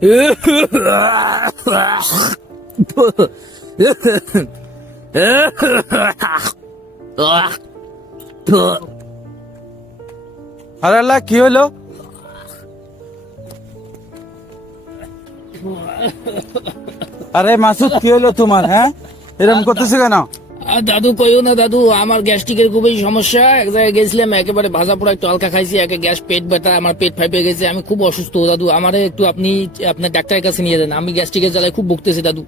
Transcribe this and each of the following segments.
আরে আল্লাহ, কি হলো? আরে মাসুদ, কি হলো তোমার? হ্যাঁ, এরকম করতেছো কেন? দাদু কইও না দাদু, আমার গ্যাস্ট্রিকের খুবই সমস্যা। এক জায়গায় গেছিলাম, একেবারে ভাজা পোড়া একটু হালকা খাইছি, একে গ্যাস, পেট ব্যথা, আমার পেট ফাইপে গেছে, আমি খুব অসুস্থ দাদু। আমারে একটু আপনি আপনার ডাক্তারের কাছে নিয়ে যান, আমি গ্যাস্ট্রিকের জ্বালায় খুব ভুগতেছি দাদু।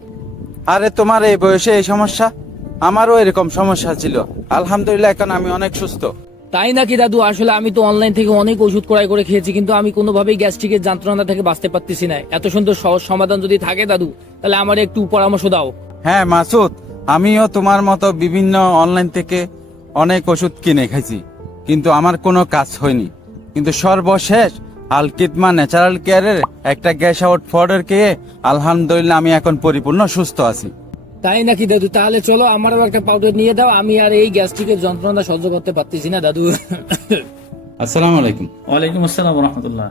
আরে তোমার এই বয়সে এই সমস্যা? আমারও এরকম সমস্যা ছিল। আলহামদুলিল্লাহ, এখন আমি অনেক সুস্থ। তাই নাকি দাদু? আসলে আমি তো অনলাইন থেকে অনেক ওষুধ ক্রয় করে খেয়েছি, কিন্তু আমি কোনোভাবেই গ্যাস্ট্রিকের যন্ত্রণা থেকে বাঁচতে পারতেছি না। এত সুন্দর সহজ সমাধান যদি থাকে দাদু, তাহলে আমার একটু পরামর্শ দাও। হ্যাঁ মাসুদ, আমিও তোমার মতো বিভিন্ন অনলাইন থেকে অনেক ওষুধ কিনে খাইছি, কিন্তু আমার কোনো কাজ হয়নি। কিন্তু সর্বশেষ আলকিদমা ন্যাচারাল কেয়ারের একটা গ্যাস আউট পাউডার খেয়ে আলহামদুলিল্লাহ আমি এখন পরিপূর্ণ সুস্থ আছি। তাই নাকি দাদু? তাহলে চলো, আমারও একটা পাউডার নিয়ে দাও, আমি আর এই গ্যাস্ট্রিকের যন্ত্রণা সহ্য করতে পারতেছি না দাদু। আসসালামু আলাইকুম। ওয়ালাইকুম আসসালাম রহমতুল্লাহ।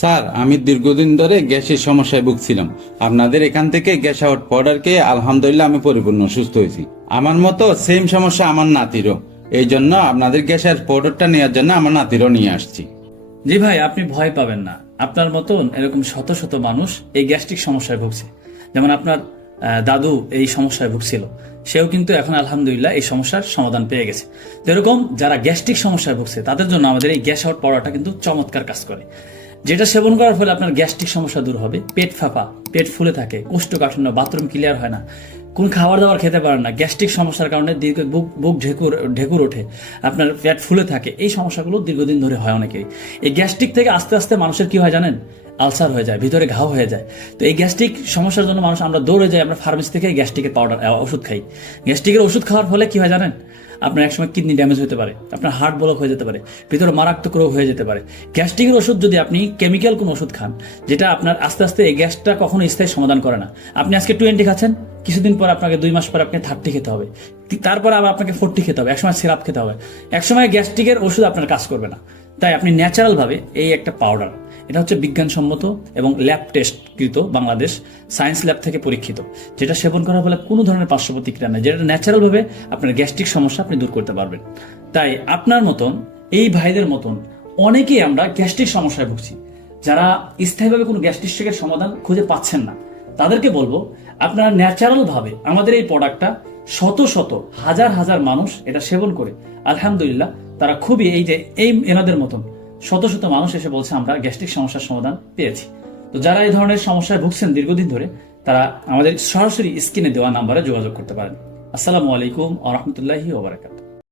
স্যার, আমি দীর্ঘদিন ধরে গ্যাসের সমস্যায় ভুগছিলাম। আপনাদের এখান থেকে গ্যাস আউট পাউডার খেয়ে আলহামদুলিল্লাহ আমি পরিপূর্ণ সুস্থ হয়েছি। আমার মতো সেম সমস্যা আমার নাতিরও, এই জন্য আপনাদের গ্যাসের পাউডারটা নেওয়ার জন্য আমার নাতিরও নিয়ে আসছি। জি ভাই, আপনি ভয় পাবেন না। আপনার মতন এরকম শত শত মানুষ এই গ্যাস্ট্রিক সমস্যায় ভুগছে। যেমন আপনার দাদু এই সমস্যায় ভুগছিল, সেও কিন্তু এখন আলহামদুলিল্লাহ এই সমস্যার সমাধান পেয়ে গেছে। তো এরকম যারা গ্যাস্ট্রিক সমস্যায় ভুগছে তাদের জন্য আমাদের এই গ্যাস আউট পাউডারটা কিন্তু চমৎকার কাজ করে। যেটা সেবন করার ফলে আপনার গ্যাস্ট্রিক সমস্যা দূর হবে। পেট ফাঁপা, পেট ফুলে থাকে, কোষ্ঠকাঠিন্য, বাথরুম ক্লিয়ার হয় না, কোন খাবার দাবার খেতে পারেন না, গ্যাস্ট্রিক সমস্যার কারণে দীর্ঘ বুক ঢেকুর ওঠে, আপনার পেট ফুলে থাকে, এই সমস্যাগুলো দীর্ঘদিন ধরে হয় অনেকেই। এই গ্যাস্ট্রিক থেকে আস্তে আস্তে মানুষের কি হয় জানেন? আলসার হয়ে যায়, ভিতরে ঘাও হয়ে যায়। তো এই গ্যাস্ট্রিক সমস্যার জন্য মানুষ আমরা দৌড়ে যাই, আমরা ফার্মেসি থেকে গ্যাস্ট্রিকের পাউডার ওষুধ খাই। গ্যাস্ট্রিকের ওষুধ খাওয়ার ফলে কি হয় জানেন? আপনার একসময় কিডনি ড্যামেজ হতে পারে, আপনার হার্ট ব্লক হয়ে যেতে পারে, ভিতরে মারাত্মক রোগ হয়ে যেতে পারে। গ্যাস্ট্রিকের ওষুধ যদি আপনি কেমিক্যাল কোনো ওষুধ খান, যেটা আপনার আস্তে আস্তে এই গ্যাসটা কখনো স্থায়ী সমাধান করে না। আপনি আজকে 20 খাচ্ছেন, কিছুদিন পর আপনাকে 2 মাস পর আপনি 30 খেতে হবে, তারপর আবার আপনাকে 40 খেতে হবে, একসময় সিরাপ খেতে হবে। একসময় গ্যাস্ট্রিকের ওষুধ আপনার কাজ করবে না। তাই আপনি ন্যাচারাল ভাবে এই একটা পাউডার, এটা হচ্ছে বিজ্ঞানসম্মত এবং ল্যাব টেস্টকৃত, বাংলাদেশ সায়েন্স ল্যাব থেকে পরীক্ষিত, যেটা সেবন করার ফলে কোনো ধরনের পার্শ্ব প্রতিক্রিয়া নেই, যেটা ন্যাচারাল ভাবে আপনার গ্যাস্ট্রিক সমস্যা আপনি দূর করতে পারবেন। তাই আপনার মতন, এই ভাইদের মতন অনেকেই আমরা গ্যাস্ট্রিক সমস্যায় ভুগছি, যারা স্থায়ীভাবে কোনো গ্যাস্ট্রিকের সমাধান খুঁজে পাচ্ছেন না, তাদেরকে বলবো আপনারা ন্যাচারাল ভাবে আমাদের এই প্রোডাক্টটা, শত শত হাজার হাজার মানুষ এটা সেবন করে আলহামদুলিল্লাহ তারা খুবই, এই যে এই এনাদের মতন শত শত মানুষ এসে বলছে আমরা গ্যাস্ট্রিক সমস্যার সমাধান পেয়েছি। তো যারা এই ধরনের সমস্যায় ভুগছেন দীর্ঘদিন ধরে, তারা আমাদের সরাসরি স্ক্রিনে দেওয়া নাম্বারে যোগাযোগ করতে পারেন। আসসালামু আলাইকুম ওয়া রাহমাতুল্লাহি ওয়া বারাকাতুহু।